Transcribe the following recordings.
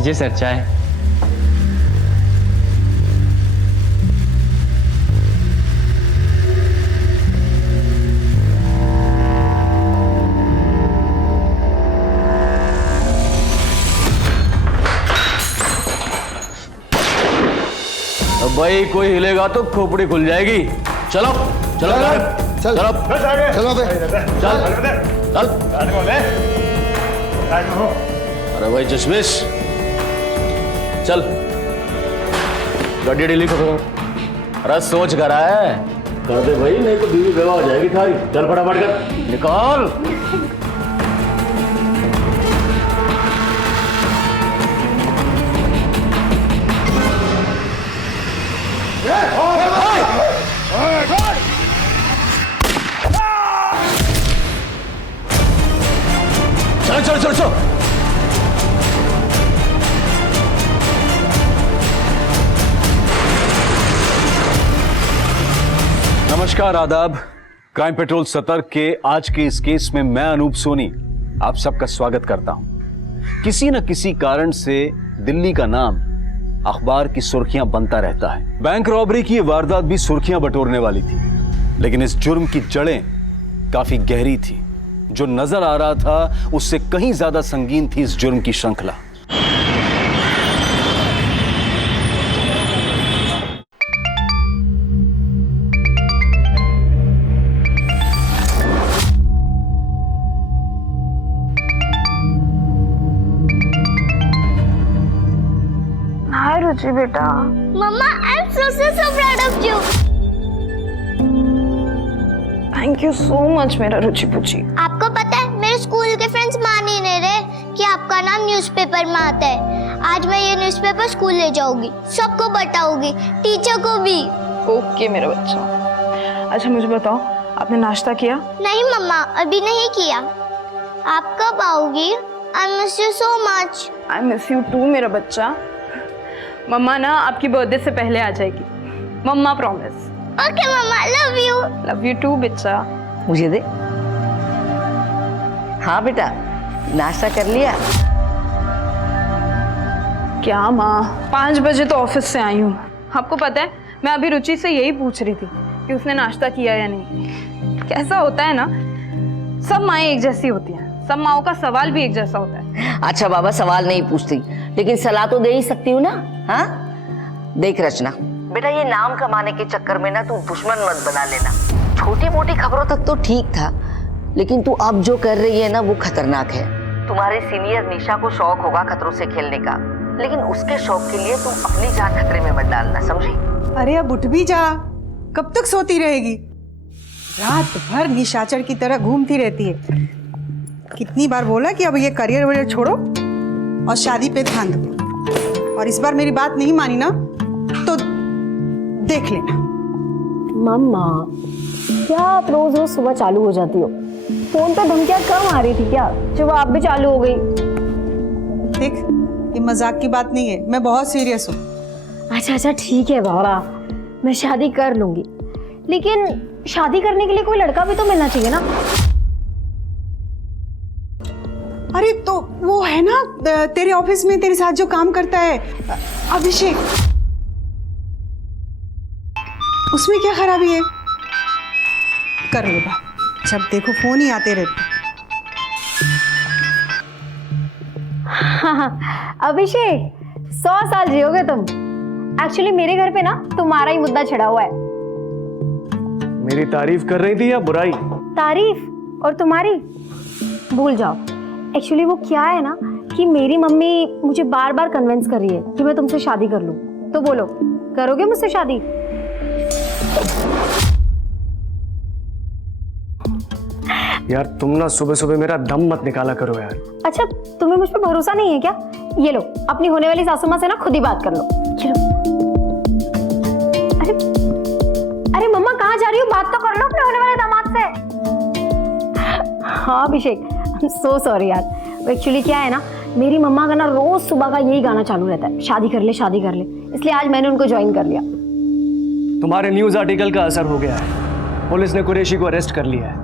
लीजिए सर चाय। अब भाई कोई हिलेगा तो खोपड़ी खुल जाएगी। चलो चलो चल चलो चलो बे चल चल। अरे भाई चश्मिश चल गाड़ी ढीली करो। अरे सोच कर रहा है कर दे भाई, नहीं तो बीवी बेवा हो जाएगी थारी। चल फटाफट कर निकाल। चलो चलो चलो चलो। नमस्कार आदाब। क्राइम पेट्रोल सतर्क के आज के इस केस में मैं अनूप सोनी आप सबका स्वागत करता हूं। किसी न किसी कारण से दिल्ली का नाम अखबार की सुर्खियां बनता रहता है। बैंक रॉबरी की यह वारदात भी सुर्खियां बटोरने वाली थी, लेकिन इस जुर्म की जड़ें काफी गहरी थी। जो नजर आ रहा था उससे कहीं ज्यादा संगीन थी इस जुर्म की श्रृंखला। हाय रुचि बेटा। Mamma I am so proud of you. Thank you so much मेरा रुचि पुची। आपको पता है मेरे स्कूल के फ्रेंड्स मान ही नहीं रहे कि आपका नाम न्यूज़पेपर में आता है। आज मैं ये न्यूज़पेपर स्कूल ले जाऊंगी, सबको बताऊंगी, टीचर को भी। ओके मेरा बच्चा। अच्छा मुझे बताओ आपने नाश्ता किया? नहीं मम्मा अभी नहीं किया। आप कब आओगी? I miss you so much. I miss you too मेरा बच्चा। मम्मा ना आपकी बर्थडे से पहले आ जाएगी, mamma promise. Okay mamma love you. Love you too बच्चा। मुझे दे। हाँ बेटा नाश्ता कर लिया? क्या माँ 5 बजे तो ऑफिस से आई हूँ। आपको पता है मैं अभी रुचि से यही पूछ रही थी कि उसने नाश्ता किया या नहीं। कैसा होता है ना, सब माएँ एक जैसी होती हैं, सब माओं का सवाल भी एक जैसा होता है। अच्छा बाबा सवाल नहीं पूछती, लेकिन सलाह तो दे ही सकती हूँ ना। हाँ देख रचना बेटा, ये नाम कमाने के चक्कर में ना तू दुश्मन मत बना लेना। छोटी मोटी खबरों तक तो ठीक था, लेकिन तू अब जो कर रही है ना वो खतरनाक है। तुम्हारे सीनियर निशा को शौक होगा खतरों से खेलने का, लेकिन उसके शौक के लिए तुम अपनी जान खतरे में मत डालना, समझी? अरे अब उठ भी जा, कब तक सोती रहेगी? रात भर निशाचर की तरह घूमती रहती है। कितनी बार बोला कि अब ये करियर वरियर छोड़ो और शादी पे ध्यान दो, और इस बार मेरी बात नहीं मानी ना तो देख लेना। मम्मा क्या आप रोज रोज सुबह चालू हो जाती हो? फोन पे धमकियां कम आ रही थी क्या जब आप भी चालू हो गई? देख ये मजाक की बात नहीं है, मैं बहुत सीरियस हूँ। अच्छा अच्छा ठीक है बाबा, मैं शादी कर लूंगी, लेकिन शादी करने के लिए कोई लड़का भी तो मिलना चाहिए ना। अरे तो वो है ना तेरे ऑफिस में तेरे साथ जो काम करता है अभिषेक, उसमें क्या खराबी है? कर लो बात, जब देखो फोन ही आते रहते। हाँ, अभिषेक 100 साल जियोगे तुम। एक्चुअली मेरे घर पे ना तुम्हारा ही मुद्दा छिड़ा हुआ है। मेरी तारीफ कर रही थी या बुराई? तारीफ और तुम्हारी भूल जाओ। एक्चुअली वो क्या है ना कि मेरी मम्मी मुझे बार बार कन्विंस कर रही है कि मैं तुमसे शादी कर लूं। तो बोलो करोगे मुझसे शादी? यार तुम ना सुबह सुबह मेरा दम मत निकाला करो यार। अच्छा तुम्हें मुझ पर भरोसा नहीं है क्या? ये लो अपनी होने वाली सासू माँ से ना खुद ही बात कर लो। चलो। अरे अरे मम्मा कहाँ जा रही हो? बात तो कर लो अपने होने वाले दामाद से। हाँ अभिषेक सो सॉरी यार। एक्चुअली क्या है ना, मेरी मम्मा का ना रोज सुबह का यही गाना चालू रहता है, शादी कर ले शादी कर ले, इसलिए आज मैंने उनको ज्वाइन कर लिया। तुम्हारे न्यूज आर्टिकल का असर हो गया है। पुलिस ने कुरैशी को अरेस्ट कर लिया है,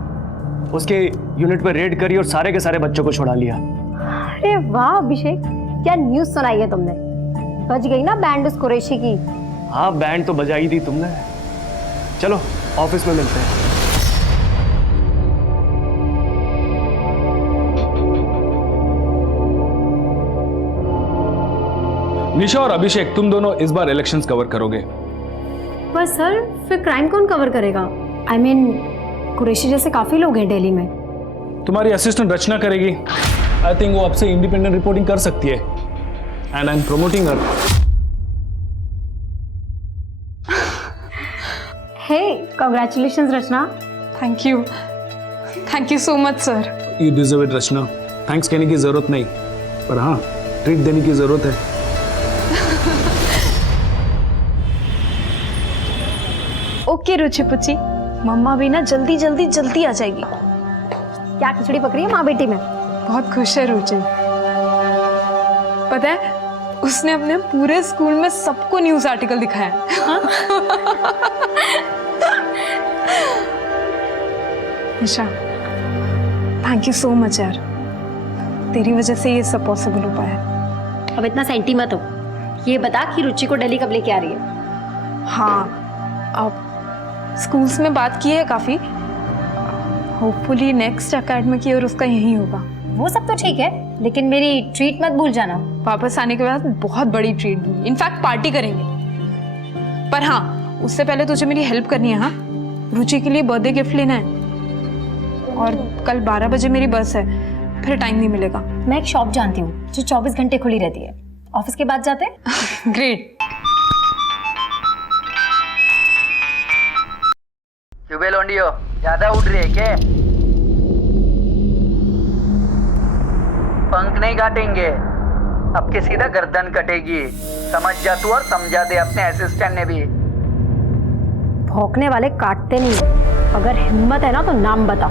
उसके यूनिट पर रेड करी और सारे के सारे बच्चों को छुड़ा लिया। अरे वाह अभिषेक, क्या न्यूज़ सुनाई है तुमने? बज गई ना बैंड उस कुरैशी की। हाँ, बैंड तो बजाई थी तुमने। चलो ऑफिस में मिलते हैं। निशा और अभिषेक, तुम दोनों इस बार इलेक्शंस कवर करोगे। पर सर फिर क्राइम कौन कवर करेगा? आई मीन कुरैशी जैसे काफी लोग हैं दिल्ली में। तुम्हारी असिस्टेंट रचना करेगी। आई थिंक वो आपसे इंडिपेंडेंट रिपोर्टिंग कर सकती है। And I am promoting her. Hey, congratulations Rachna. Thank you so much sir. You deserve it Rachna. Thanks कहने की जरूरत नहीं, पर हाँ ट्रीट देने की जरूरत है। ओके रुचि पुची, मम्मा भी ना जल्दी आ जाएगी। क्या खिचड़ी पक रही है माँ बेटी में? बहुत खुश है रुचि। पता है, उसने अपने पूरे स्कूल में सबको न्यूज़ आर्टिकल दिखाया है। निशा, थैंक यू सो मच यार, तेरी वजह से ये सब पॉसिबल हो पाया। अब इतना सेंटी मत हो। ये बता कि रुचि को दिल्ली कब लेके आ रही है? हाँ, अब स्कूल्स में बात की है काफ़ी। होपफुली नेक्स्ट एकेडमिक ईयर उसका यही होगा। वो सब तो ठीक है, लेकिन मेरी ट्रीट मत भूल जाना। वापस आने के बाद बहुत बड़ी ट्रीट दूंगी, इनफैक्ट पार्टी करेंगे। पर हाँ, उससे पहले तुझे मेरी हेल्प करनी है। हाँ, रुचि के लिए बर्थडे गिफ्ट लेना है और कल 12 बजे मेरी बस है, फिर टाइम नहीं मिलेगा। मैं एक शॉप जानती हूँ जो 24 घंटे खुली रहती है। ऑफिस के बाद जाते हैं। ग्रेट। क्यों लोंडियो, ज्यादा उड़ रही है क्या? पंख नहीं काटेंगे, अब के सीधा गर्दन कटेगी। समझ जा तू और समझा दे अपने असिस्टेंट ने भी। भौंकने वाले काटते नहीं। अगर हिम्मत है ना तो नाम बता।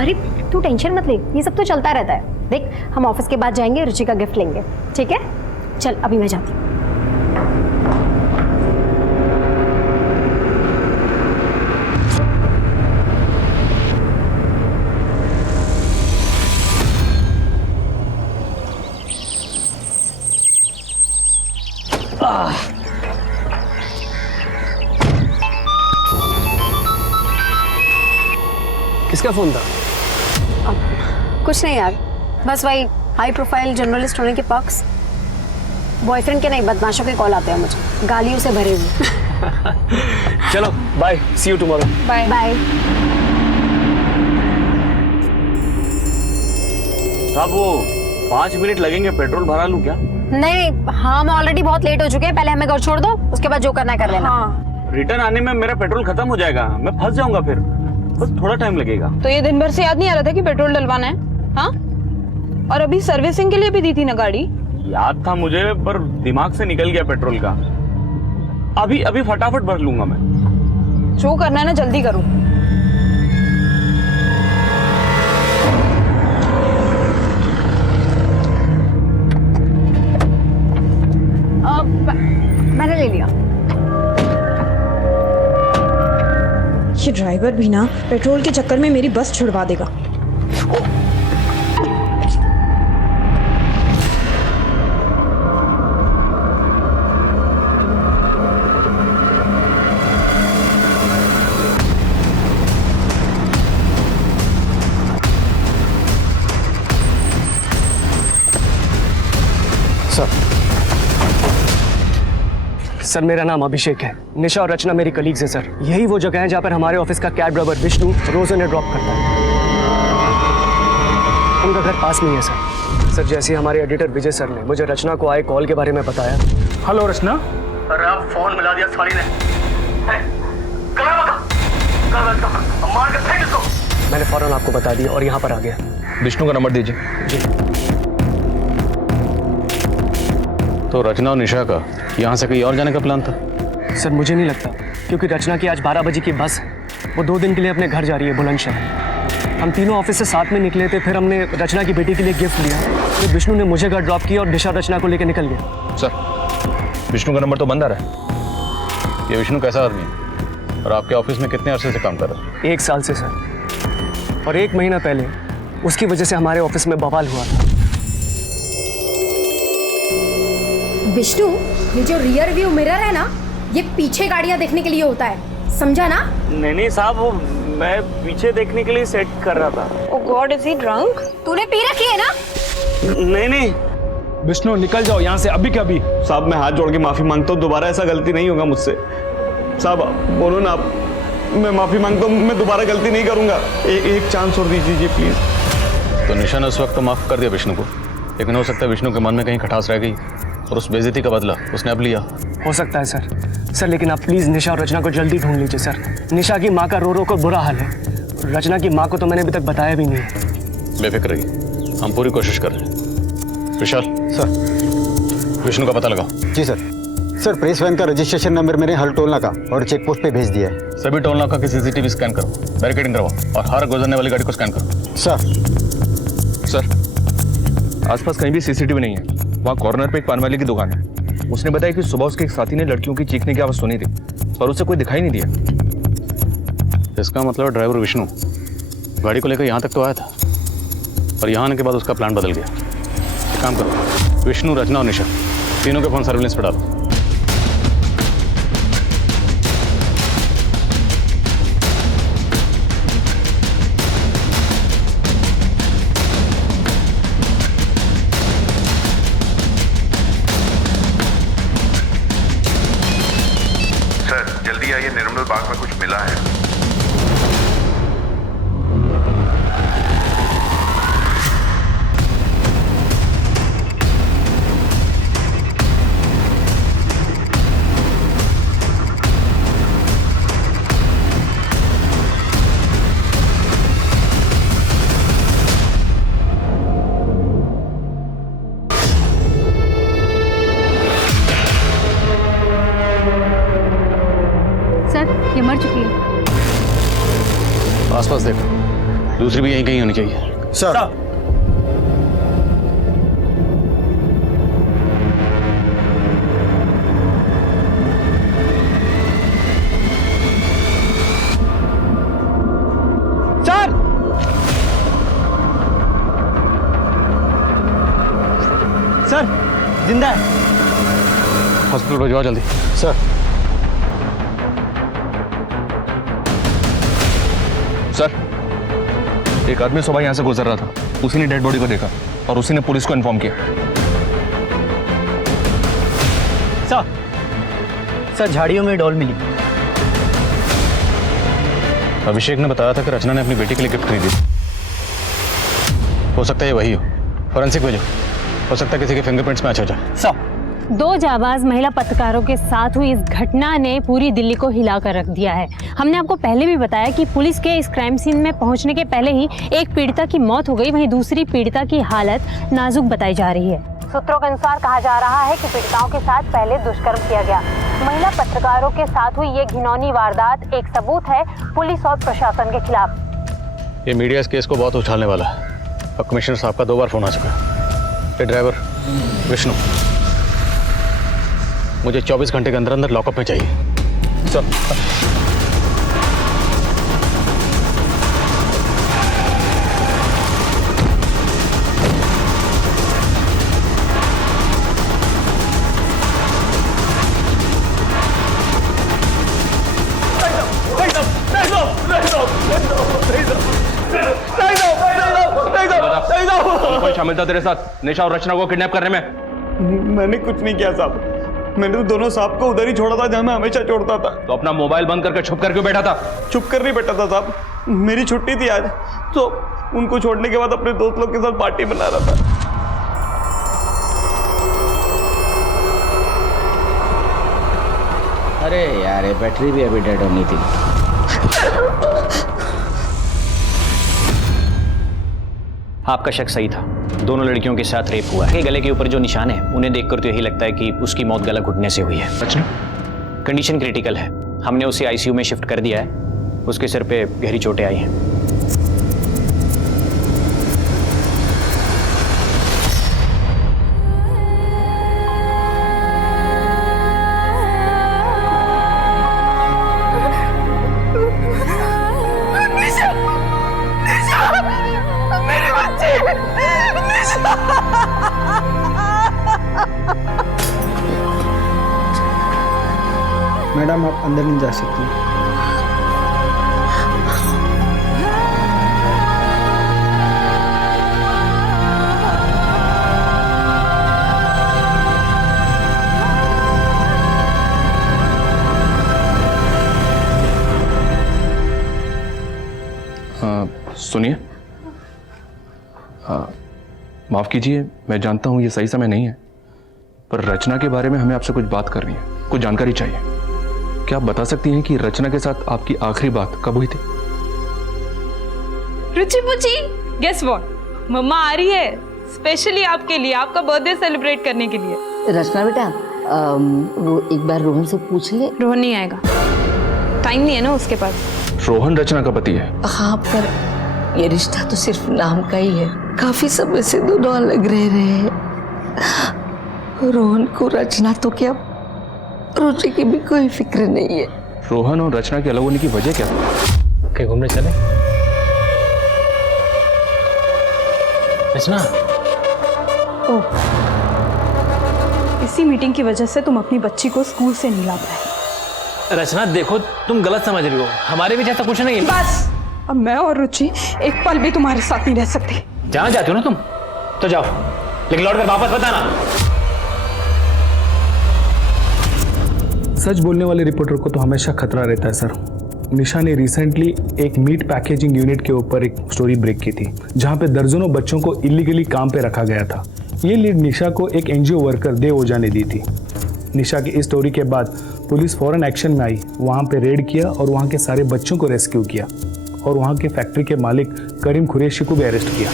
अरे तू टेंशन मत ले, ये सब तो चलता रहता है। देख, हम ऑफिस के बाद जाएंगे, रुचि का गिफ्ट लेंगे, ठीक है? चल अभी मैं जाती हूँ। किसका फोन था? कुछ नहीं यार, बस वही हाई प्रोफाइल जर्नलिस्ट होने के पक्ष। बॉयफ्रेंड के नहीं, बदमाशों के कॉल आते हैं मुझे, गालियों से भरे हुए। चलो bye, see you tomorrow. Bye bye. साहब वो 5 मिनट लगेंगे, पेट्रोल भरा लूं क्या? नहीं, हाँ हम ऑलरेडी बहुत लेट हो चुके हैं। पहले हमें घर छोड़ दो, उसके बाद जो करना है कर लेना। हाँ, रिटर्न आने में मेरा पेट्रोल खत्म हो जाएगा, मैं फंस जाऊंगा, फिर बस थोड़ा टाइम लगेगा। तो ये दिन भर से याद नहीं आ रहा था कि पेट्रोल डलवाना है? हाँ, और अभी सर्विसिंग के लिए भी दी थी ना गाड़ी। याद था मुझे, पर दिमाग से निकल गया पेट्रोल का। अभी अभी फटाफट भर लूंगा मैं। जो करना है ना जल्दी करो। मैंने ले लिया। ये ड्राइवर भी ना पेट्रोल के चक्कर में मेरी बस छुड़वा देगा। सर, मेरा नाम अभिषेक है। निशा और रचना मेरी कलीग्स हैं सर। यही वो जगह है जहाँ पर हमारे ऑफिस का कैब ड्राइवर विष्णु रोज उन्हें ड्रॉप करता है। उनका घर पास में ही है सर। सर, जैसे हमारे एडिटर विजय सर ने मुझे रचना को आए कॉल के बारे में बताया। हेलो रचना। अरे आप फोन मिला दिया साली ने। मार के फेंक इसको। मैंने फौरन आपको बता दिया और यहाँ पर आ गया। विष्णु का नंबर दीजिए। जी। तो रचना और निशा का यहाँ से कहीं और जाने का प्लान था? सर, मुझे नहीं लगता, क्योंकि रचना की आज 12 बजे की बस है। वो 2 दिन के लिए अपने घर जा रही है बुलंदशहर। हम तीनों ऑफिस से साथ में निकले थे, फिर हमने रचना की बेटी के लिए गिफ्ट लिया, फिर विष्णु ने मुझे घर ड्रॉप किया और निशा रचना को लेकर निकल गया। सर, विष्णु का नंबर तो बंद आ रहा है। ये विष्णु कैसा आदमी है और आपके ऑफिस में कितने अरसे से काम कर रहा है? 1 साल से सर। और 1 महीना पहले उसकी वजह से हमारे ऑफिस में बवाल हुआ था। विष्णु, ये जो रियर व्यू मिरर है ना, ये पीछे गाड़ियां देखने के लिए होता है, समझा ना? नहीं साहब, वो मैं पीछे देखने के लिए सेट कर रहा था। ओ गॉड, इज ही ड्रंक? तूने पी रखी है ना? नहीं। विष्णु निकल जाओ यहाँ से अभी के अभी। साहब मैं हाथ जोड़ के माफी मांगता हूँ, दोबारा ऐसा गलती नहीं होगा मुझसे। साहब बोलो ना आप, मैं माफी मांगता हूँ, मैं दोबारा गलती नहीं करूंगा। एक चांस और दीजिए प्लीज। तो निशा ने उस वक्त तो माफ कर दिया विष्णु को, लेकिन हो सकता है विष्णु के मन में कहीं खटास रह गई और उस बेइज्जती का बदला उसने अब लिया। हो सकता है सर, लेकिन आप प्लीज़ निशा और रचना को जल्दी ढूंढ लीजिए सर। निशा की माँ का रो कर बुरा हाल है। रचना की माँ को तो मैंने अभी तक बताया भी नहीं है। बेफिक्र रहिए, हम पूरी कोशिश कर रहे हैं। विशाल सर। विष्णु का पता लगाओ। जी सर, प्रेस वैन का रजिस्ट्रेशन नंबर मैंने हर टोल नाका और चेक पोस्ट पे भेज दिया है। सभी टोल नाका की सीसीटीवी स्कैन करो, बैरिकेडिंग करवाओ और हर गुजरने वाली गाड़ी को स्कैन करो। सर आसपास कहीं भी सीसीटीवी नहीं है। वहाँ कॉर्नर पे एक पान वाले की दुकान है। उसने बताया कि सुबह उसके एक साथी ने लड़कियों की चीखने की आवाज सुनी थी, पर उसे कोई दिखाई नहीं दिया। इसका मतलब ड्राइवर विष्णु गाड़ी को लेकर यहाँ तक तो आया था, पर यहाँ आने के बाद उसका प्लान बदल गया। एक काम करो, विष्णु, रचना और निशा तीनों के फोन सर्विलेंस पे डालो। जल्दी आइए, निर्मल बाग में कुछ मिला है। ये मर चुकी है। आसपास देखो, दूसरी भी यहीं कहीं होनी चाहिए। सर। सर जिंदा है। हॉस्पिटल भिजवाओ जल्दी। सर। सर, एक आदमी सुबह यहाँ से गुजर रहा था, उसी ने डेड बॉडी को देखा और उसी ने पुलिस को इन्फॉर्म किया। सर झाड़ियों में डॉल मिली। अभिषेक ने बताया था कि रचना ने अपनी बेटी के लिए गिफ्ट खरीदी। हो सकता है ये वही हो। फॉरेंसिक भेजो, हो सकता है किसी के फिंगरप्रिंट्स मैच हो जाए। दो जाबाज महिला पत्रकारों के साथ हुई इस घटना ने पूरी दिल्ली को हिलाकर रख दिया है। हमने आपको पहले भी बताया कि पुलिस के इस क्राइम सीन में पहुंचने के पहले ही एक पीड़िता की मौत हो गई, वहीं दूसरी पीड़िता की हालत नाजुक बताई जा रही है। सूत्रों के अनुसार कहा जा रहा है कि पीड़िताओं के साथ पहले दुष्कर्म किया गया। महिला पत्रकारों के साथ हुई ये घिनौनी वारदात एक सबूत है पुलिस और प्रशासन के खिलाफ। ये मीडिया इस केस को बहुत उछालने वाला है। अब कमिश्नर साहब का 2 बार फोन आ चुका है। ये ड्राइवर विष्णु मुझे 24 घंटे के अंदर अंदर लॉकअप में चाहिए। सर। कौन शामिल था तेरे साथ निशा और रचना को किडनैप करने में? मैंने कुछ नहीं किया साहब, मैंने तो दोनों साहब को उधर ही छोड़ा था जहां मैं हमेशा छोड़ता था। तो अपना मोबाइल बंद करके छुप कर क्यों बैठा था? छुप कर नहीं बैठा था साहब, मेरी छुट्टी थी आज, तो उनको छोड़ने के बाद अपने दोस्त लोग के साथ पार्टी बना रहा था। अरे यार ये बैटरी भी अभी डेड होनी थी। आपका शक सही था, दोनों लड़कियों के साथ रेप हुआ है। गले के ऊपर जो निशान है उन्हें देखकर तो यही लगता है कि उसकी मौत गला घुटने से हुई है। अच्छा? कंडीशन क्रिटिकल है, हमने उसे आईसीयू में शिफ्ट कर दिया है। उसके सिर पे गहरी चोटें आई हैं। मेरी मैडम आप अंदर नहीं जा सकती। सुनिए, माफ़ कीजिए, मैं जानता हूँ ये सही समय नहीं है, पर रचना के बारे में हमें आपसे कुछ बात करनी है, कुछ जानकारी चाहिए। क्या आप बता सकती हैं कि रचना के साथ आपकी आखिरी बात कब हुई थी? रुचि पुची, गेस व्हाट, मम्मा आ रही है स्पेशली आपके लिए, आपका बर्थडे सेलिब्रेट करने के लिए। रचना बेटा, वो एक बार रोहन से पूछ ले। रोहन नहीं आएगा, टाइम नहीं है ना उसके पास। रोहन रचना का पति है? हाँ, पर ये रिश्ता तो सिर्फ नाम का ही है। काफी समय से दोनों अलग रह रहे हैं। रोहन को रचना तो क्या, रुचि की भी कोई फिक्र नहीं है। रोहन और रचना के अलग होने की वजह क्या? कहीं घूमने चले? रचना, इसी मीटिंग की वजह से तुम अपनी बच्ची को स्कूल से नहीं ला पाए। रचना देखो, तुम गलत समझ रही हो, हमारे बीच ऐसा कुछ नहीं है। बस, अब मैं और रुचि एक पल भी तुम्हारे साथ नहीं रह सकती। जहां जाती हो ना तुम, तो जाओ, लेकिन लौट कर वापस बताना। सच बोलने वाले रिपोर्टर को तो हमेशा खतरा रहता है सर। निशा ने रिसेंटली एक मीट पैकेजिंग यूनिट के ऊपर एक स्टोरी ब्रेक की थी, जहां पे दर्जनों बच्चों को इलीगली काम पे रखा गया था। ये लीड निशा को एक एनजीओ वर्कर देव ओझा ने दी थी। निशा की इस स्टोरी के बाद पुलिस फौरन एक्शन में आई, वहाँ पे रेड किया और वहाँ के सारे बच्चों को रेस्क्यू किया और वहाँ के फैक्ट्री के मालिक करीम कुरैशी को भी अरेस्ट किया।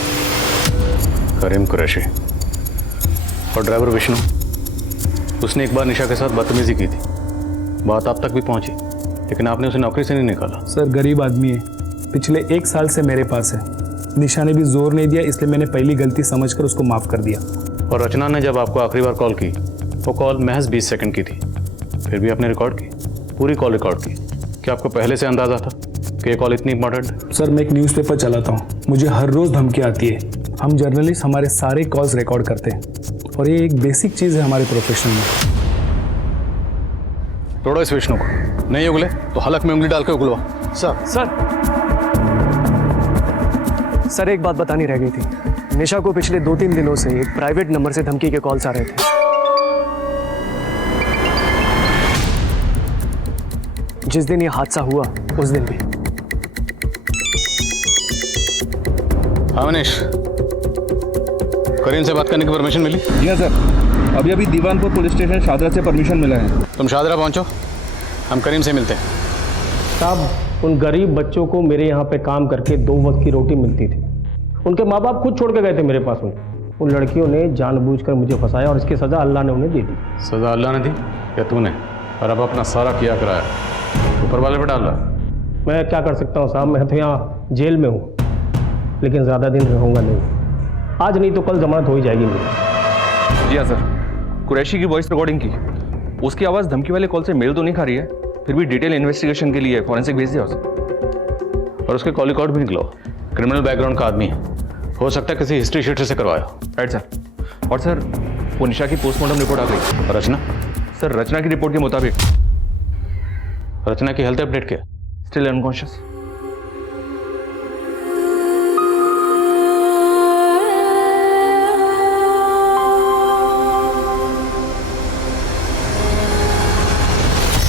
करीम कुरैशी और ड्राइवर विष्णु, उसने एक बार निशा के साथ बदतमीजी की थी, बात आप तक भी पहुंची, लेकिन आपने उसे नौकरी से नहीं निकाला। सर गरीब आदमी है, पिछले 1 साल से मेरे पास है। निशा ने भी जोर नहीं दिया, इसलिए मैंने पहली गलती समझकर उसको माफ़ कर दिया। और रचना ने जब आपको आखिरी बार कॉल की, वो कॉल महज 20 सेकंड की थी, फिर भी आपने रिकॉर्ड की, पूरी कॉल रिकॉर्ड की। क्या आपको पहले से अंदाजा था कि ये कॉल इतनी इंपॉर्टेंट है? सर मैं एक न्यूज़पेपर चलाता हूँ, मुझे हर रोज़ धमकी आती है। हम जर्नलिस्ट हमारे सारे कॉल्स रिकॉर्ड करते हैं और ये एक बेसिक चीज़ है हमारे प्रोफेशन में। तोड़ो इस विष्णु को, नहीं उगले तो हलक में उंगली डाल के उगलवा। सर एक बात बतानी रह गई थी। निशा को पिछले 2-3 दिनों से एक प्राइवेट नंबर से धमकी के कॉल्स आ रहे थे। जिस दिन ये हादसा हुआ उस दिन भी। हाँ मनीष, करीम से बात करने की परमिशन मिली? जी हाँ सर, अभी अभी दीवानपुर पुलिस स्टेशन शादरा से परमिशन मिला है। तुम शादरा पहुंचो, हम करीम से मिलते हैं। साहब, उन गरीब बच्चों को मेरे यहाँ पे काम करके 2 वक्त की रोटी मिलती थी। उनके माँ बाप खुद छोड़ के गए थे मेरे पास। उन लड़कियों ने जानबूझकर मुझे फंसाया और इसकी सज़ा अल्लाह ने उन्हें दे दी। सजा अल्लाह ने दी या तूने? और अब अपना सारा किया कराया ऊपर वाले पे डाल रहा। मैं क्या कर सकता हूँ साहब, मैं तो यहाँ जेल में हूँ, लेकिन ज़्यादा दिन रहूँगा नहीं। आज नहीं तो कल जमानत हो ही जाएगी मेरी। जी हाँ सर, कुरैशी की वॉइस रिकॉर्डिंग की, उसकी आवाज़ धमकी वाले कॉल से मेल तो नहीं खा रही है, फिर भी डिटेल इन्वेस्टिगेशन के लिए फॉरेंसिक भेज दिया उसे। और उसके कॉल रिकॉर्ड भी निकलो, क्रिमिनल बैकग्राउंड का आदमी है, हो सकता है किसी हिस्ट्री शीट से करवाया। Right sir. और सर वो निशा की पोस्टमार्टम रिपोर्ट आ गई। रचना? सर रचना की रिपोर्ट के मुताबिक रचना की हेल्थ अपडेट क्या? Still unconscious.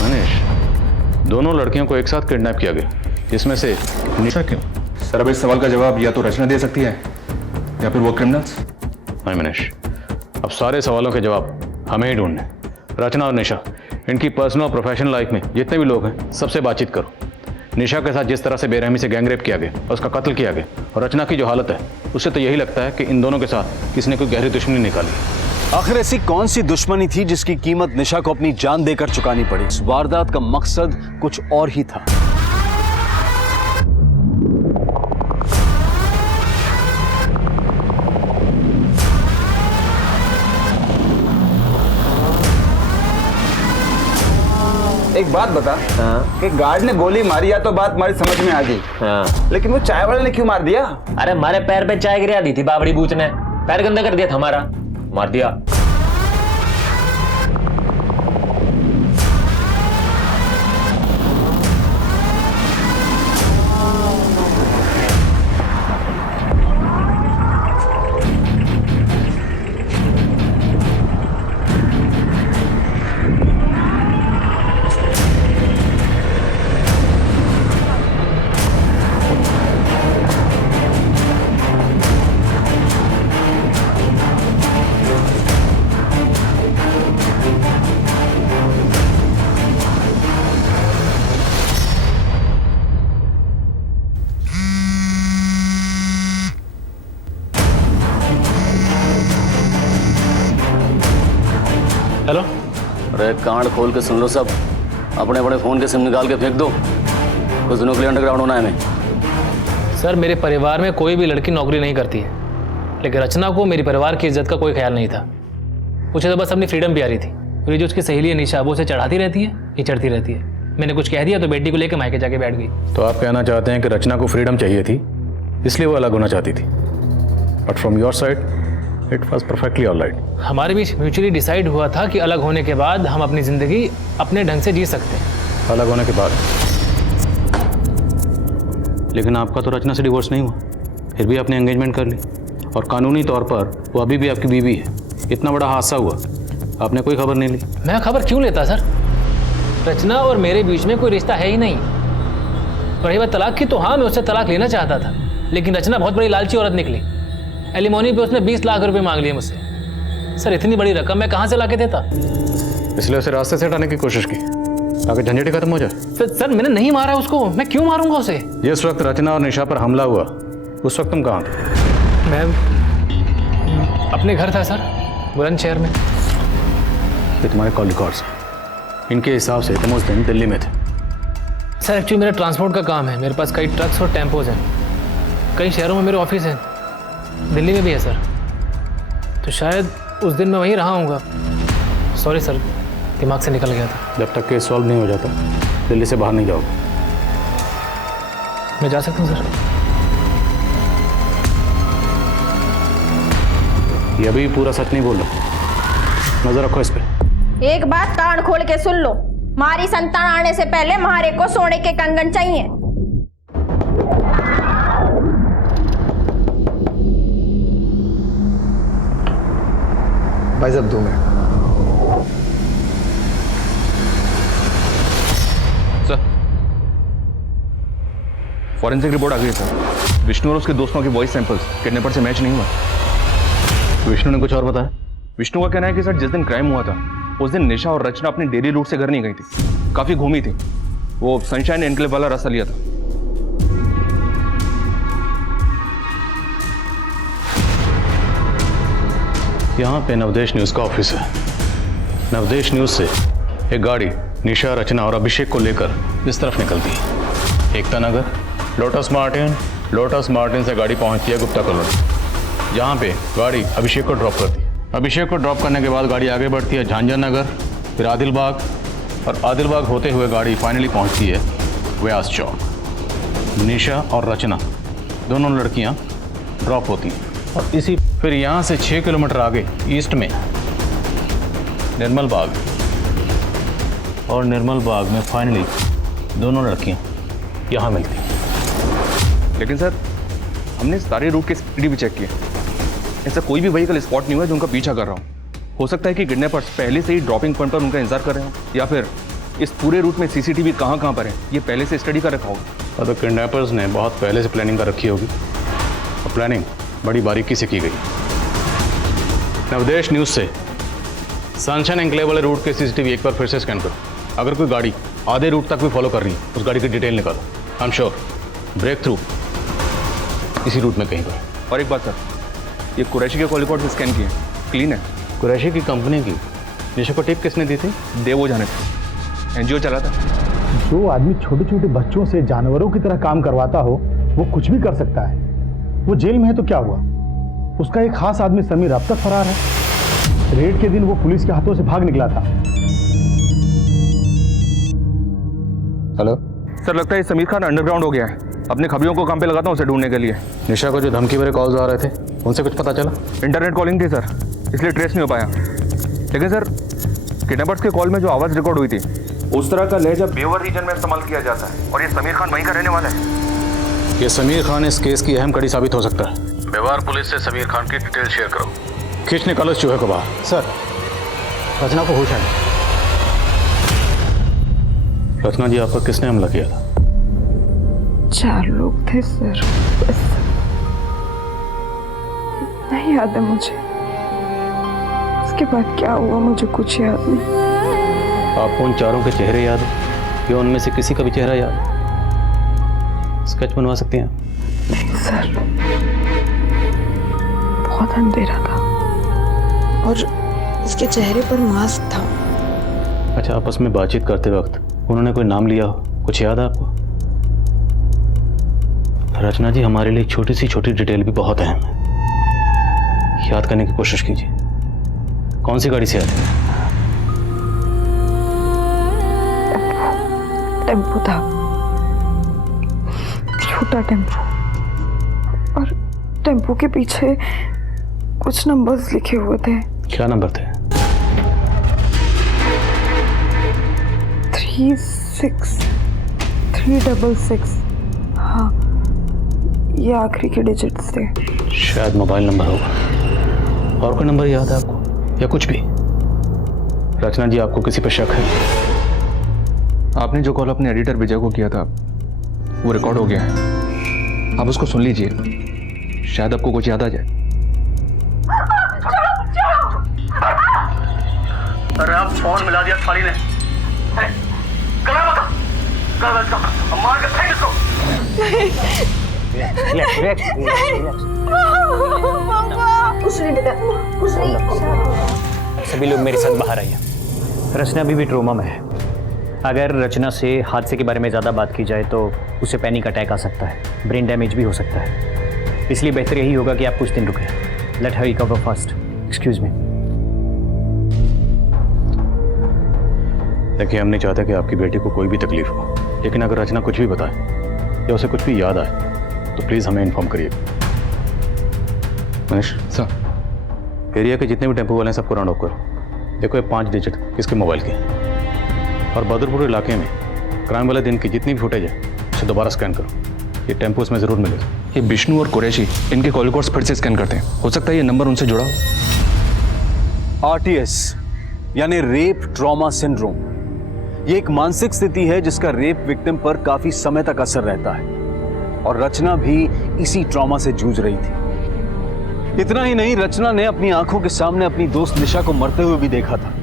मनीष, दोनों लड़कियों को एक साथ किडनैप किया गया, जिसमें से निशा क्यों? सर अब इस सवाल का जवाब या तो रचना दे सकती है या फिर वो क्रिमिनल्स। नहीं मनीष, अब सारे सवालों के जवाब हमें ही ढूंढने। रचना और निशा, इनकी पर्सनल और प्रोफेशनल लाइफ में जितने भी लोग हैं सबसे बातचीत करो। निशा के साथ जिस तरह से बेरहमी से गैंगरेप किया गया और उसका कत्ल किया गया, और रचना की जो हालत है, उससे तो यही लगता है कि इन दोनों के साथ किसी ने कोई गहरी दुश्मनी निकाली। आखिर ऐसी कौन सी दुश्मनी थी जिसकी कीमत निशा को अपनी जान देकर चुकानी पड़ी? इस वारदात का मकसद कुछ और ही था। एक बात बता, कि गार्ड ने गोली मारी या तो बात हमारी समझ में आ गई, लेकिन वो चाय वाले ने क्यों मार दिया? अरे हमारे पैर पे चाय गिरा दी थी बाबड़ी बूच ने, पैर गंदा कर दिया था हमारा, मार दिया। अरे कांड खोल के सुन लो सब, अपने अपने फ़ोन के सिम निकाल के फेंक दो, कुछ दिनों के लिए अंडरग्राउंड होना है हमें। सर मेरे परिवार में कोई भी लड़की नौकरी नहीं करती है, लेकिन रचना को मेरे परिवार की इज्जत का कोई ख्याल नहीं था। मुझे तो बस अपनी फ्रीडम प्यारी थी। मेरी जो उसकी सहेली है निशा, वो उसे चढ़ाती रहती है, ये चढ़ती रहती है। मैंने कुछ कह दिया तो बेटी को लेकर मायके जाके बैठ गई। तो आप कहना चाहते हैं कि रचना को फ्रीडम चाहिए थी, इसलिए वो अलग होना चाहती थी, but from your side it was perfectly alright. हमारे बीच म्यूचुअली डिसाइड हुआ था कि अलग होने के बाद हम अपनी ज़िंदगी अपने ढंग से जी सकते हैं। अलग होने के बाद? लेकिन आपका तो रचना से डिवोर्स नहीं हुआ, फिर भी आपने एंगेजमेंट कर ली, और कानूनी तौर पर वो अभी भी आपकी बीवी है। इतना बड़ा हादसा हुआ, आपने कोई खबर नहीं ली। मैं खबर क्यों लेता सर? रचना और मेरे बीच में कोई रिश्ता है ही नहीं। रही बात तलाक की, तो हाँ मैं उससे तलाक लेना चाहता था, लेकिन रचना बहुत बड़ी लालची औरत निकली। एलिमोनी पे उसने 20 लाख रुपए मांग लिए मुझसे। सर इतनी बड़ी रकम मैं कहाँ से लाके देता? इसलिए उसे रास्ते से हटाने की कोशिश की ताकि झंझट खत्म हो जाए। सर मैंने नहीं मारा उसको, मैं क्यों मारूंगा उसे? जिस वक्त रचना और निशा पर हमला हुआ उस वक्त तुम कहाँ थे? मैं अपने घर था सर, बुलंदशहर में। ये तुम्हारे कॉल रिकॉर्ड्स, इनके हिसाब से तुम उस दिन दिल्ली में थे। सर एक्चुअली मेरा ट्रांसपोर्ट का काम है, मेरे पास कई ट्रक्स और टेम्पोज हैं। कई शहरों में मेरे ऑफिस हैं, दिल्ली में भी है सर। तो शायद उस दिन मैं वहीं रहा हूँगा। सॉरी सर, दिमाग से निकल गया था। जब तक केस सॉल्व नहीं हो जाता दिल्ली से बाहर नहीं जाओगे। मैं जा सकता हूँ सर? ये अभी पूरा सच नहीं बोल रहा, नजर रखो इस पे। एक बात कान खोल के सुन लो, हमारी संतान आने से पहले हमारे को सोने के कंगन चाहिए। भाई साहब 2 मिनट। सर फॉरेंसिक रिपोर्ट आ गई है सर। विष्णु और उसके दोस्तों की वॉइस सैंपल्स किडनैपर से मैच नहीं हुआ। विष्णु ने कुछ और बताया? विष्णु का कहना है कि सर जिस दिन क्राइम हुआ था उस दिन निशा और रचना अपने डेली रूट से घर नहीं गई थी, काफी घूमी थी। वो सनशाइन एनक्लेव वाला रास्ता लिया था। यहाँ पे नवदेश न्यूज का ऑफिस है। नवदेश न्यूज से एक गाड़ी निशा, रचना और अभिषेक को लेकर इस तरफ निकलती है। एकता नगर, लोटस मार्टिन से गाड़ी पहुंचती है गुप्ता कॉलोनी, जहाँ पे गाड़ी अभिषेक को ड्रॉप करती है। अभिषेक को ड्रॉप करने के बाद गाड़ी आगे बढ़ती है झांझर नगर, फिर आदिलबाग, और आदिलबाग होते हुए गाड़ी फाइनली पहुंचती है व्यास चौक। निशा और रचना दोनों लड़कियां ड्रॉप होती हैं, और इसी फिर यहाँ से 6 किलोमीटर आगे ईस्ट में निर्मल बाग, और निर्मल बाग में फाइनली दोनों लड़कियां यहाँ मिलती हैं। लेकिन सर हमने सारे रूट के सीसीटीवी चेक किए, ऐसा कोई भी व्हीकल स्पॉट नहीं हुआ जो उनका पीछा कर रहा हूँ। हो सकता है कि किडनैपर्स पहले से ही ड्रॉपिंग पॉइंट पर उनका इंतजार कर रहे हो, या फिर इस पूरे रूट में सीसीटीवी कहाँ कहाँ पर है ये पहले से स्टडी कर रखा होगा। तो किडनैपर्स ने बहुत पहले से प्लानिंग कर रखी होगी, और प्लानिंग बड़ी बारीकी से की गई। नवदेश न्यूज से सनशाइन एनक्लेव वाले रूट के सीसीटीवी एक बार फिर से स्कैन करो। अगर कोई गाड़ी आधे रूट तक भी फॉलो कर रही है उस गाड़ी की डिटेल निकालो। I am sure break through इसी रूट में कहीं पर। और एक बात सर, ये कुरैशी के कॉल रिकॉर्ड से स्कैन किए, क्लीन है। कुरैशी की कंपनी की निशा को टिप किसने दी थी? देवो जाने थे, एनजीओ चला था। जो आदमी छोटे छोटे बच्चों से जानवरों की तरह काम करवाता हो वो कुछ भी कर सकता है। वो जेल में है तो क्या हुआ? उसका एक खास आदमी समीर अब तक फरार है। रेड के दिन वो पुलिस के हाथों से भाग निकला था। हेलो सर, लगता है समीर खान अंडरग्राउंड हो गया है। अपने खबरियों को काम पे लगाता हूँ उसे ढूंढने के लिए। निशा को जो धमकी भरे कॉल्स आ रहे थे उनसे कुछ पता चला? इंटरनेट कॉलिंग थी सर, इसलिए ट्रेस नहीं हो पाया। लेकिन सर किडनैपर्स के कॉल में जो आवाज़ रिकॉर्ड हुई थी उस तरह का लहजा बेवर रीजन में इस्तेमाल किया जाता है, और ये समीर खान वहीं का रहने वाला है। ये समीर खान इस केस की अहम कड़ी साबित हो सकता है। व्यवहार पुलिस से समीर खान की डिटेल शेयर करो। खींच निकालो इस चूहे को बाहर। सर रचना को होश है। रचना जी, आप पर किसने हमला किया था? 4 लोग थे सर, बस नहीं याद है मुझे। उसके बाद क्या हुआ मुझे कुछ याद नहीं। आपको उन चारों के चेहरे याद है या उनमें से किसी का भी चेहरा याद है? स्केच बनवा सकती हैं? नहीं सर, बहुत अंधेरा था और उसके चेहरे पर मास्क था। अच्छा, आपस में बातचीत करते वक्त उन्होंने कोई नाम लिया हो, कुछ याद है आपको? रचना जी, हमारे लिए छोटी सी छोटी डिटेल भी बहुत अहम है, याद करने की कोशिश कीजिए। कौन सी गाड़ी से आते हैं? टेम्पो था, छोटा टेम्पो, और टेम्पो के पीछे कुछ नंबर्स लिखे हुए थे। क्या नंबर थे? 36366। हाँ, ये आखिरी के डिजिट्स थे। शायद मोबाइल नंबर होगा। और कोई नंबर याद है आपको, या कुछ भी? रचना जी, आपको किसी पर शक है? आपने जो कॉल अपने एडिटर विजय को किया था वो रिकॉर्ड हो गया है, आप उसको सुन लीजिए, शायद आपको कुछ याद आ जाए। अरे आप फोन मिला दिया थाली ने। मार के फेंक इसको। कुछ नहीं बेटा, कुछ नहीं। सभी लोग मेरे साथ बाहर आइए। रचना अभी भी ट्रोमा में है। अगर रचना से हादसे के बारे में ज़्यादा बात की जाए तो उसे पैनिक अटैक आ सकता है, ब्रेन डैमेज भी हो सकता है। इसलिए बेहतर यही होगा कि आप कुछ दिन रुकें। Let her recover first. Excuse me. देखिए, हम नहीं चाहते कि आपकी बेटी को कोई भी तकलीफ हो, लेकिन अगर रचना कुछ भी बताए या उसे कुछ भी याद आए तो प्लीज़ हमें इन्फॉर्म करिए। मनीष सर, एरिया के जितने भी टेम्पो वाले हैं सबको राउंड ऑफ करो। देखो, ये 5 डिजिट किसके मोबाइल के हैं, और बहादुरपुर इलाके में क्राइम वाले दिन की जितनी भी फुटेज है उसे दोबारा स्कैन करो। ये टेम्पो इसमें ज़रूर मिलेगा। ये विष्णु और कुरैशी इनके कॉल रिकॉर्ड्स फिर से स्कैन करते हैं, हो सकता है ये नंबर उनसे जुड़ा हो। RTS यानी रेप ट्रॉमा सिंड्रोम, ये एक मानसिक स्थिति है जिसका रेप विक्टिम पर काफी समय तक असर रहता है, और रचना भी इसी ट्रॉमा से जूझ रही थी। इतना ही नहीं, रचना ने अपनी आंखों के सामने अपनी दोस्त निशा को मरते हुए भी देखा था।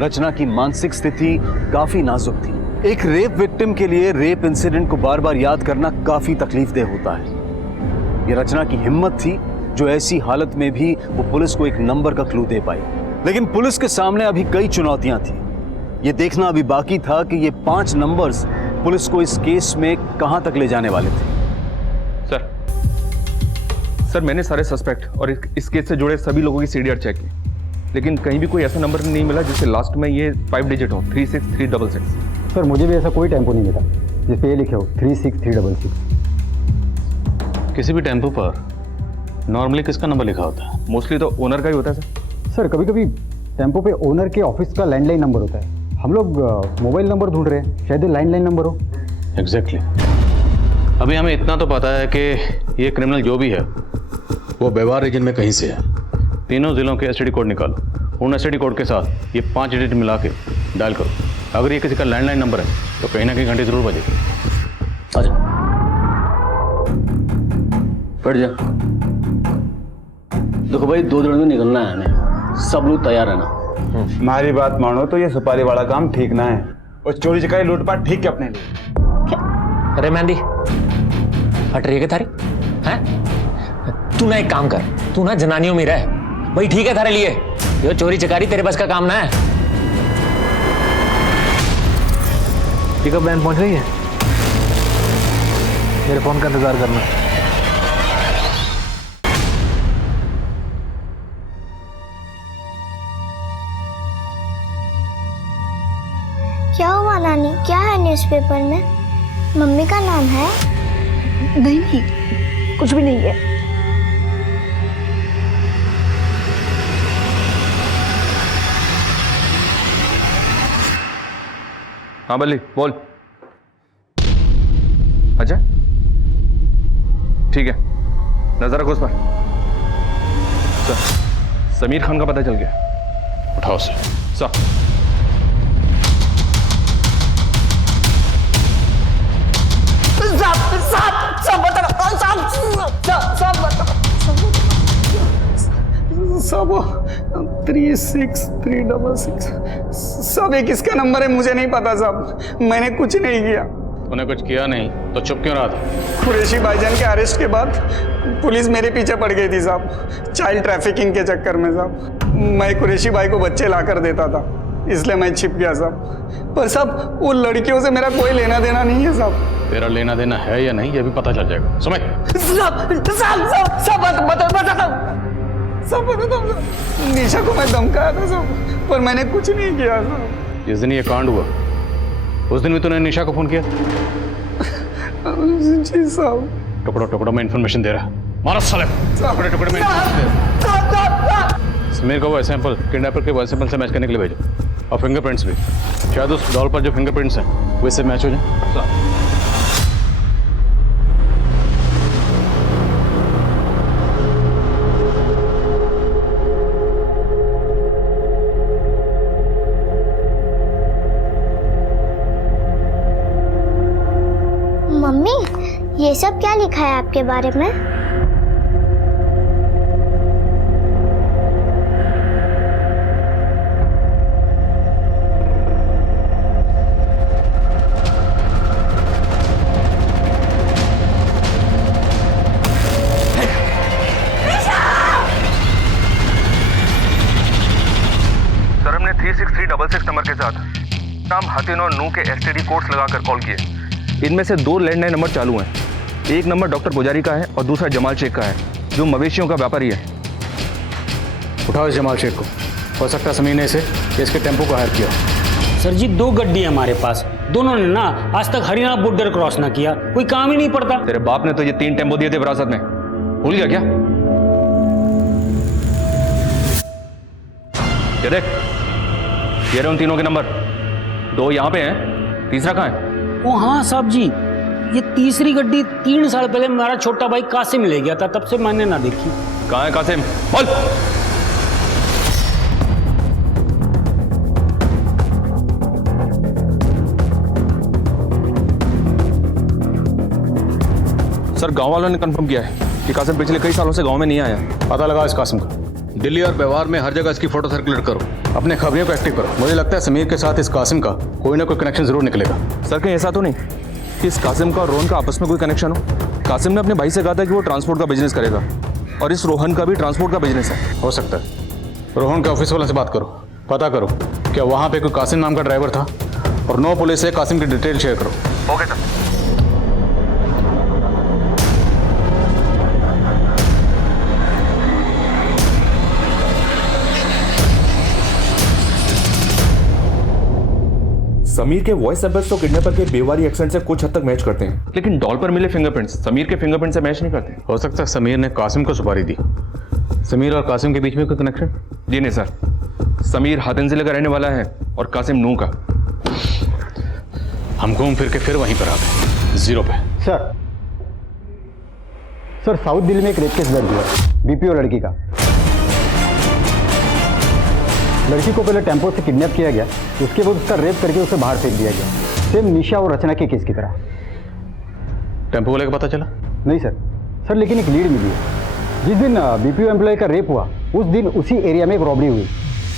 रचना की मानसिक स्थिति काफी नाजुक थी। एक रेप विक्टिम के लिए रेप इंसिडेंट को बार बार याद करना काफी तकलीफदेह होता है। यह रचना की हिम्मत थी जो ऐसी हालत में भी वो पुलिस को एक नंबर का क्लू दे पाई। लेकिन पुलिस के सामने अभी कई चुनौतियां थी। ये देखना अभी बाकी था कि ये 5 नंबर्स पुलिस को इस केस में कहां तक ले जाने वाले थे। सर, मैंने सारे सस्पेक्ट और इस केस से जुड़े सभी लोगों की सीडीआर चेक की, लेकिन कहीं भी कोई ऐसा नंबर नहीं मिला जिससे लास्ट में ये 5 डिजिट हो, 36366। सर, मुझे भी ऐसा कोई टेम्पो नहीं मिला जिस पे ये लिखे हो 36366। किसी भी टेम्पो पर नॉर्मली किसका नंबर लिखा होता है? मोस्टली तो ओनर का ही होता है सर, कभी कभी टेम्पो पे ओनर के ऑफिस का लैंडलाइन नंबर होता है। हम लोग मोबाइल नंबर ढूंढ रहे हैं, शायद लैंडलाइन नंबर हो। एग्जैक्टली। अभी हमें इतना तो पता है कि ये क्रिमिनल जो भी है वो व्यवहार रीजन में कहीं से है। तीनों जिलों के एसटीडी कोड निकालो, उन एसटीडी कोड के साथ ये 5 डिजिट मिला के डायल करो। अगर ये किसी का लैंडलाइन नंबर है तो कहीं ना कहीं घंटे जरूर बजेगी। आजा, बैठ जा। देखो भाई, 2 दिन में निकलना है हमें, सब लोग तैयार है ना? हमारी बात मानो तो ये सुपारी वाला काम ठीक ना है, और चोरी चकारी लूटपाट ठीक है अपने लिए। अरे मेहंदी, हट रही है क्या थारी? हैं? तू ना एक काम कर, तू ना जनानियों में रह, भाई ठीक है थारे लिए। यो चोरी चकारी तेरे बस का काम ना है। पिकअप वैन पहुंच रही है, मेरे फोन का इंतजार करना। क्या हुआ नानी, क्या है न्यूज़पेपर में? मम्मी का नाम है? नहीं, कुछ भी नहीं है। हाँ बल्ली, बोल। अच्छा ठीक है, नजर रखो उस पर। समीर खान का पता चल गया, उठाओ उसे। सब 36366 सब एक किसका नंबर है मुझे नहीं पता साहब, मैंने कुछ नहीं किया। तूने कुछ किया नहीं तो चुप क्यों रहा था? कुरैशी भाईजान के अरेस्ट के बाद पुलिस मेरे पीछे पड़ गई थी साहब, चाइल्ड ट्रैफिकिंग के चक्कर में साहब। मैं कुरैशी भाई को बच्चे ला कर देता था, इसलिए मैं छिप गया साहब। पर साहब वो लड़कियों से मेरा कोई लेना देना नहीं है साहब। तेरा लेना देना है या नहीं ये भी पता चल जाएगा। समझ सब बताता हूँ। निशा को मैं धमकाया था साहब, पर मैंने कुछ नहीं किया साहब। जिस दिन ये कांड हुआ उस दिन भी तूने निशा को फोन किया? जी साहब। टुकड़ों टुकड़ों में इन्फॉर्मेशन दे रहा। मारा साले, टुकड़े टुकड़े में समीर को वो सैंपल किडनैपर के वॉइस सैंपल से मैच करने के लिए भेजो, और फिंगरप्रिंट्स भी। शायद उस डॉल पर जो फिंगरप्रिंट्स हैं वो इससे मैच हो जाए। मम्मी, ये सब क्या लिखा है आपके बारे में? सर, हमने 36366 नंबर के साथ नाम हतिन और नू के एसटीडी कोड्स लगाकर कॉल किए। इनमें से 2 लैंडलाइन नंबर चालू हैं। एक नंबर डॉक्टर पुजारी का है और दूसरा जमाल शेख का है, जो मवेशियों का व्यापारी है। उठाओ इस जमाल शेख को। हो सकता है समीर ने इसे इसके टेम्पो को हायर किया। सर जी 2 गड्डी है हमारे पास, दोनों ने ना आज तक हरियाणा बॉर्डर क्रॉस ना किया, कोई काम ही नहीं पड़ता। तेरे बाप ने तो ये 3 टेम्पो दिए थे विरासत में, भूल गया क्या? ये देख, ये रहे उन तीनों के नंबर। 2 यहाँ पे हैं, तीसरा कहाँ है? ओ हाँ साहब जी, ये तीसरी गड्डी 3 साल पहले हमारा छोटा भाई कासिम ले गया था, तब से मैंने ना देखी। कहाँ है कासिम? बोल। सर, गांव वालों ने कंफर्म किया है कि कासिम पिछले कई सालों से गांव में नहीं आया। पता लगा इस कासिम का। दिल्ली और व्यवहार में हर जगह इसकी फोटो सर्कुलेट करो, अपने खबरियों को एक्टिव करो। मुझे लगता है समीर के साथ इस कासिम का कोई ना कोई कनेक्शन जरूर निकलेगा। सर, कहीं ऐसा तो नहीं कि इस कासिम का और रोहन का आपस में कोई कनेक्शन हो? कासिम ने अपने भाई से कहा था कि वो ट्रांसपोर्ट का बिजनेस करेगा, और इस रोहन का भी ट्रांसपोर्ट का बिजनेस है। हो सकता है। रोहन के ऑफिस वालों से बात करो, पता करो क्या वहाँ पे कोई कासिम नाम का ड्राइवर था, और 9 पुलिस से कासिम की डिटेल शेयर करो। Okay sir. समीर के वॉइस सैंपल्स तो किडनैपर के बेवारी एक्सेंट से कुछ हद तक मैच करते हैं, लेकिन डॉल पर मिले फिंगरप्रिंट्स समीर के फिंगरप्रिंट से मैच नहीं करते। हो सकता है समीर ने कासिम को सुपारी दी। समीर और कासिम के बीच में कोई कनेक्शन? जी नहीं सर, समीर हातिन जिले का रहने वाला है और कासिम नू का। हम घूम फिर के फिर वहीं पर आ गए, 0 पे। सर, साउथ दिल्ली में एक रेप केस दर्ज हुआ, बीपीओ लड़की का। लड़की को पहले टेम्पो से किडनैप किया गया, उसके बाद उसका रेप करके उसे बाहर फेंक दिया गया, सेम निशा और रचना के केस की तरह। टेम्पो वाले का पता चला? नहीं सर, लेकिन एक लीड मिली है। जिस दिन बीपीओ एम्प्लॉय का रेप हुआ उस दिन उसी एरिया में एक रॉबरी हुई,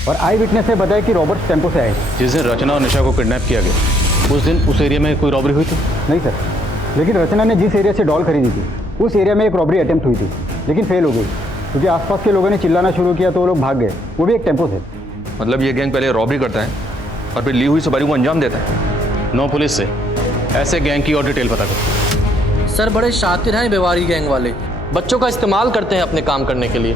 और आई विटनेस ने बताया कि रॉबर्ट्स टेम्पो से आए। जिस दिन रचना और निशा को किडनैप किया गया उस दिन उस एरिया में कोई रॉबरी हुई थी? नहीं सर, लेकिन रचना ने जिस एरिया से डॉल खरीदी थी उस एरिया में एक रॉबरी अटेम्प्ट हुई थी, लेकिन फेल हो गई क्योंकि आसपास के लोगों ने चिल्लाना शुरू किया तो वो लोग भाग गए, वो भी एक टेम्पो से। मतलब ये गैंग पहले रॉबरी करता है और फिर ली हुई सवारी को अंजाम देता है। 9 पुलिस से ऐसे गैंग की और डिटेल पता करो। सर, बड़े शातिर हैं बेवारी गैंग वाले, बच्चों का इस्तेमाल करते हैं अपने काम करने के लिए।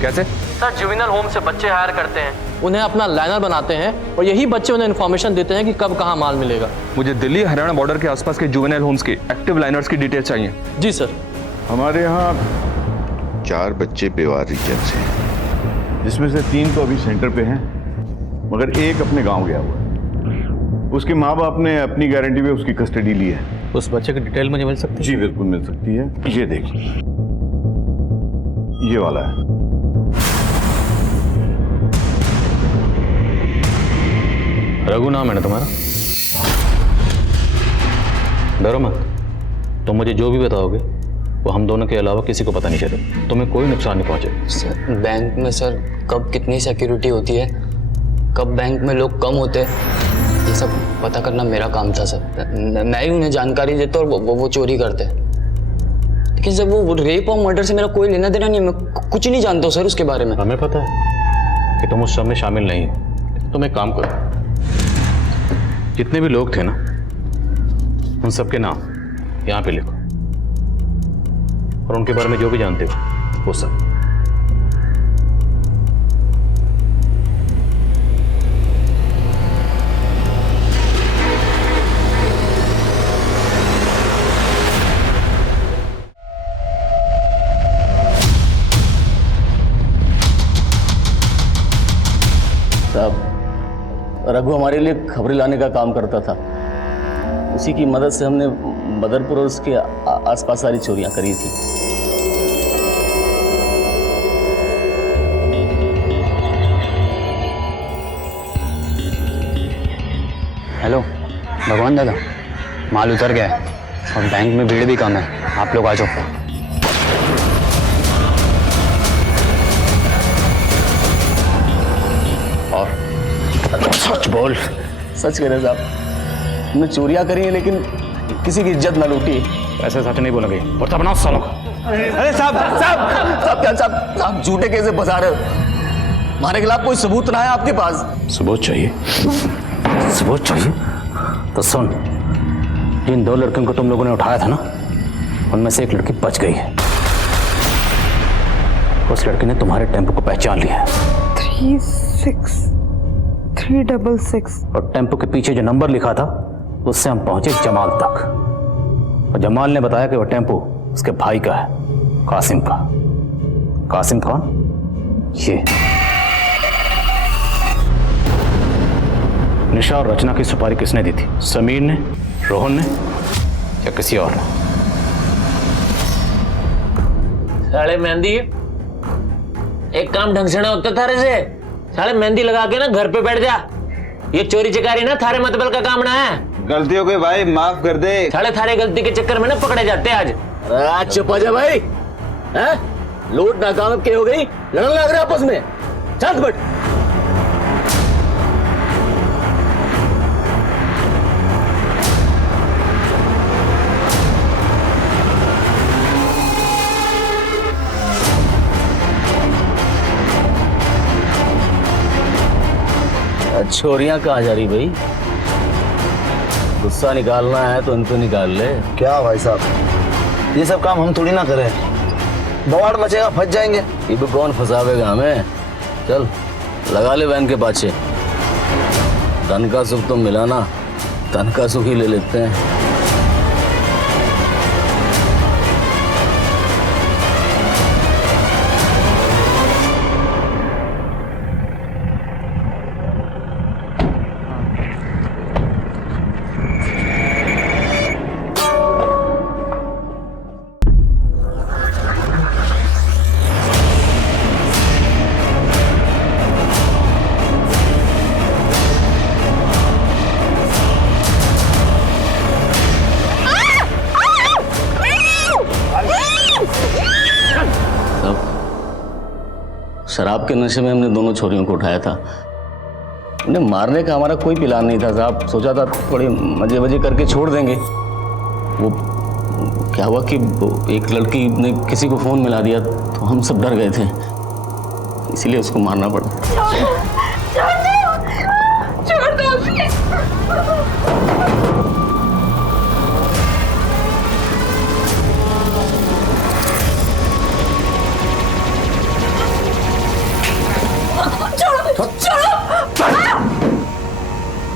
कैसे? सर, जुवेनाइल होम से बच्चे हायर करते हैं, उन्हें अपना लाइनर बनाते हैं, और यही बच्चे उन्हें इन्फॉर्मेशन देते हैं कि कब कहाँ माल मिलेगा। मुझे दिल्ली हरियाणा बॉर्डर के आसपास के जुवेनाइल होम्स के एक्टिव लाइनर्स की डिटेल्स चाहिए। जी सर। हमारे यहाँ 4 बच्चे बेवारी जब से, जिसमें से 3 तो अभी सेंटर पे हैं, मगर एक अपने गांव गया हुआ है। उसके माँ बाप ने अपनी गारंटी पे उसकी कस्टडी ली है। उस बच्चे की डिटेल मुझे मिल सकती है? जी बिल्कुल मिल सकती है। ये देखिए, ये वाला है। रघु नाम है ना तुम्हारा? डरो मत, तुम मुझे जो भी बताओगे वो हम दोनों के अलावा किसी को पता नहीं चले, तुम्हें कोई नुकसान नहीं पहुंचे। सर, बैंक में सर कब कितनी सिक्योरिटी होती है, कब बैंक में लोग कम होते हैं, ये सब पता करना मेरा काम था सर। मैं ही उन्हें जानकारी देता और वो चोरी करते। लेकिन सर वो रेप और मर्डर से मेरा कोई लेना देना नहीं है, मैं कुछ नहीं जानता हूँ सर उसके बारे में। हमें पता है कि तुम उस सब में शामिल नहीं हो, तुम एक काम करो, जितने भी लोग थे ना उन सबके नाम यहाँ पे लिखो और उनके बारे में जो भी जानते हो वो सब। साहब, रघु हमारे लिए खबरें लाने का काम करता था। उसी की मदद से हमने बदरपुर और उसके आसपास सारी चोरियां करी थी। हेलो भगवान दादा, माल उतर गया है और बैंक में भीड़ भी कम है, आप लोग आ जाओ। और सच बोल। सच कह रहे साहब, हमने चोरियां करी हैं लेकिन किसी की इज्जत ना लूटी। ऐसे सच नहीं बोलोगे और तब ना सालों। अरे साहब साहब साहब क्या साहब, आप झूठे कैसे फंसा रहे हो? हमारे खिलाफ कोई सबूत ना है आपके पास? सबूत चाहिए? सबूत चाहिए तो सुन, जिन 2 लड़कियों को तुम लोगों ने उठाया था ना, उनमें से एक लड़की बच गई है। उस लड़की ने तुम्हारे टेम्पो को पहचान लिया है। 36366 और टेम्पो के पीछे जो नंबर लिखा था उससे हम पहुंचे जमाल तक, और जमाल ने बताया कि वो टेम्पो उसके भाई का है, कासिम का। कासिम कौन? ये निशा और रचना की सुपारी किसने दी थी? समीर ने, रोहन ने या किसी और ने? साले मेहंदी, एक काम ढंग से ना होता थारे से। साले मेहंदी लगा के ना घर पे बैठ जा। ये चोरी चकारी ना थारे मतबल का काम ना है। गलती हो गई भाई, माफ कर दे। साले थारे गलती के चक्कर में ना पकड़े जाते आज। आज चुप जा भाई, हैं? लूट नाकाम के हो गई, लड़ने लग रहे आपस में। शांत बैठ। छोरियां कहाँ जा रही भाई? गुस्सा निकालना है तो इनको निकाल ले। क्या भाई साहब, ये सब काम हम थोड़ी ना करें, बवाड़ मचेगा, फंस जाएंगे। ये भी कौन फंसावेगा हमें? चल लगा ले वैन के पाछे। धन का सुख तो मिला ना, धन का सुख ही ले लेते हैं। शराब के नशे में हमने दोनों छोरियों को उठाया था। उन्हें मारने का हमारा कोई प्लान नहीं था साहब। सोचा था थोड़े मजे वजे करके छोड़ देंगे। वो क्या हुआ कि एक लड़की ने किसी को फोन मिला दिया तो हम सब डर गए थे, इसीलिए उसको मारना पड़ा। छोड़ दो उसे।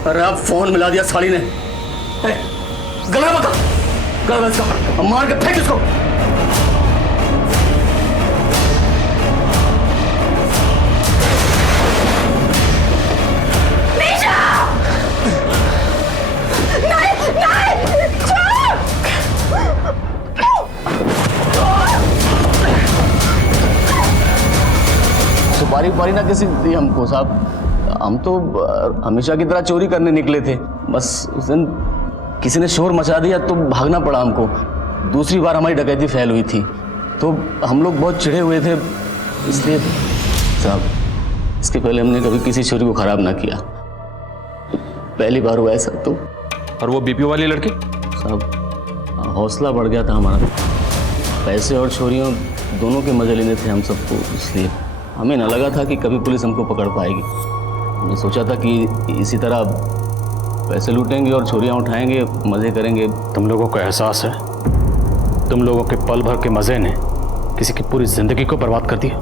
अरे अब फोन मिला दिया साली ने। गला बका, गला इसका, मार के फेंक इसको। सुपारी उपारी ना किसी दी हमको साहब। हम तो हमेशा की तरह चोरी करने निकले थे, बस उस दिन किसी ने शोर मचा दिया तो भागना पड़ा हमको। दूसरी बार हमारी डकैती फैल हुई थी तो हम लोग बहुत चिढ़े हुए थे, इसलिए साहब इसके पहले हमने कभी किसी चोरी को खराब ना किया, पहली बार हुआ ऐसा। तो और वो बीपीओ वाली लड़की? साहब हौसला बढ़ गया था हमारा, पैसे और चोरियों दोनों के मजे लेने थे हम सबको, इसलिए हमें न लगा था कि कभी पुलिस हमको पकड़ पाएगी। मैं सोचा था कि इसी तरह पैसे लूटेंगे और चोरियां उठाएंगे, मजे करेंगे। तुम लोगों को एहसास है तुम लोगों के पल भर के मजे ने किसी की पूरी जिंदगी को बर्बाद कर दिया?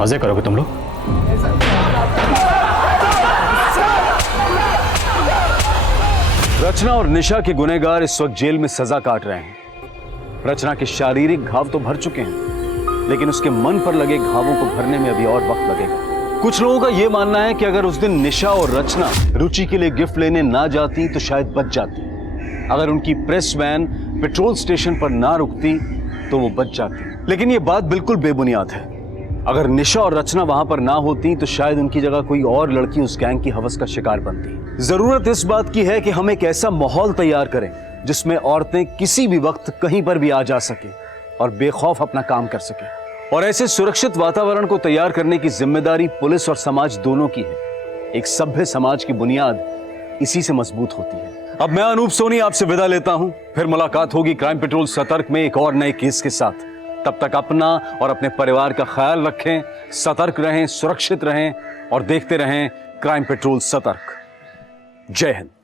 मजे करोगे तुम लोग? रचना और निशा के गुनहगार इस वक्त जेल में सजा काट रहे हैं। रचना के शारीरिक घाव तो भर चुके हैं, लेकिन उसके मन पर लगे घावों को भरने में अभी और वक्त लगेगा। कुछ लोगों का यह मानना है कि अगर उस दिन निशा और रचना रुचि के लिए गिफ्ट लेने ना जाती तो शायद बच जाती। अगर उनकी प्रेस वैन पेट्रोल स्टेशन पर ना रुकती तो वो बच जाती। लेकिन ये बात बिल्कुल बेबुनियाद है। अगर निशा और रचना वहां पर ना होती तो शायद उनकी जगह कोई और लड़की उस गैंग की हवस का शिकार बनती। जरूरत इस बात की है कि हम एक ऐसा माहौल तैयार करें जिसमें औरतें किसी भी वक्त कहीं पर भी आ जा सके और बेखौफ अपना काम कर सके। और ऐसे सुरक्षित वातावरण को तैयार करने की जिम्मेदारी पुलिस और समाज दोनों की है। एक सभ्य समाज की बुनियाद इसी से मजबूत होती है। अब मैं अनूप सोनी आपसे विदा लेता हूं। फिर मुलाकात होगी क्राइम पेट्रोल सतर्क में एक और नए केस के साथ। तब तक अपना और अपने परिवार का ख्याल रखें, सतर्क रहें, सुरक्षित रहें और देखते रहें क्राइम पेट्रोल सतर्क। जय हिंद।